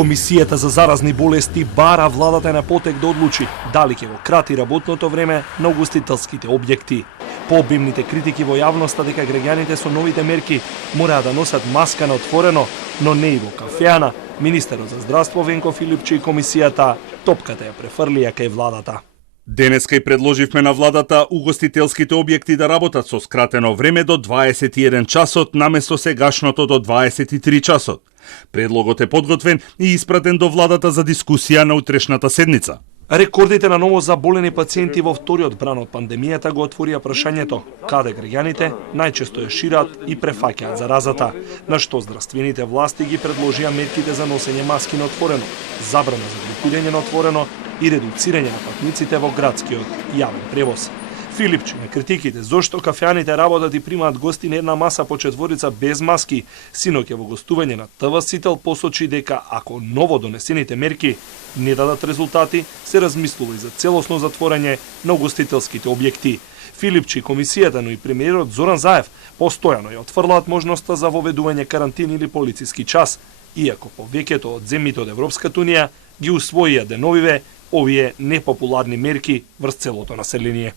Комисијата за заразни болести бара владата на потек да одлучи дали ќе го крати работното време на угостителските објекти. Пообимните критики во јавноста дека граѓаните со новите мерки мора да носат маска на отворено, но не и во кафеана, министерот за здравство Венко Филипчи и комисијата топката ја префрлија кај владата. Денеска и предложивме на владата угостителските објекти да работат со скратено време до 21 часот наместо сегашното до 23 часот. Предлогот е подготвен и испратен до владата за дискусија на утрешната седница. Рекордите на ново заболени пациенти во вториот бран од пандемијата го отворија прашањето каде граѓаните најчесто ја шират и префаќаат заразата, на што здравствените власти ги предложија мерките за носење маски на отворено, забрана за групирање на отворено и редуцирање на патниците во градскиот јавен превоз. Филипчи на критиките зошто кафеаните работат и примаат гости на една маса по четворица без маски, синоќа во гостување на ТВ Сител посочи дека ако ново донесените мерки не дадат резултати, се размислува и за целосно затворање на угостителските објекти. Филипчи, комисијата, но и премиерот Зоран Заев постојано ја отфрлаат можноста за воведување карантин или полициски час, иако повеќето од земјите од Европската унија ги усвоија деновиве овие непопуларни мерки врз целото население.